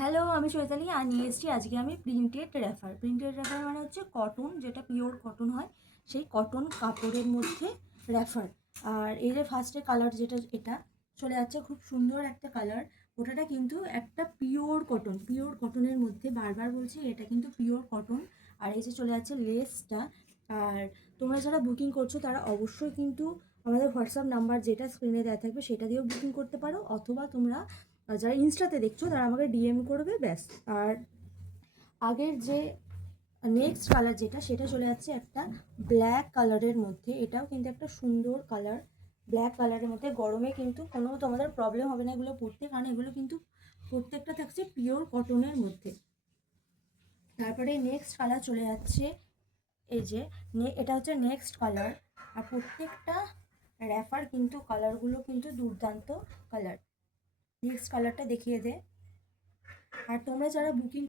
Hello, আমি চৈতালি আর নিয়ে এসেছি আজকে আমি প্রিন্টেড রেফার। প্রিন্টেড রেফার মানে হচ্ছে কটন, যেটা পিওর কটন হয়, সেই কটন কাপড়ের মধ্যে রেফার। আর এই যে ফার্স্টে কালার যেটা এটা চলে যাচ্ছে, খুব সুন্দর একটা কালার। ওটাটা কিন্তু একটা পিওর কটন, পিওর কটনের মধ্যে, বারবার বলছি এটা কিন্তু পিওর কটন। আর এই যে চলে যাচ্ছে লেসটা। আর তোমরা যারা বুকিং করছো তারা অবশ্যই কিন্তু আমাদের হোয়াটসঅ্যাপ নাম্বার যেটা স্ক্রিনে দেওয়া থাকবে সেটা দিয়েও বুকিং করতে পারো, অথবা তোমরা যারা ইনস্টাতে দেখছো তারা আমাকে ডিএম করবে, ব্যাস। আর আগের যে নেক্সট কালার যেটা, সেটা চলে যাচ্ছে একটা ব্ল্যাক কালারের মধ্যে। এটাও কিন্তু একটা সুন্দর কালার, ব্ল্যাক কালারের মধ্যে। গরমে কিন্তু কোনো তোমাদের প্রবলেম হবে না এগুলো পরতে, কারণ এগুলো কিন্তু প্রত্যেকটা থাকছে পিওর কটনের মধ্যে। তারপরে নেক্সট কালার চলে যাচ্ছে এই যে, এটা হচ্ছে নেক্সট কালার। আর প্রত্যেকটা র্যাফার কিন্তু কালারগুলো কিন্তু দুর্দান্ত কালার। নেক্সট কালারটা দেখিয়ে দে। আর তোমরা যারা বুকিং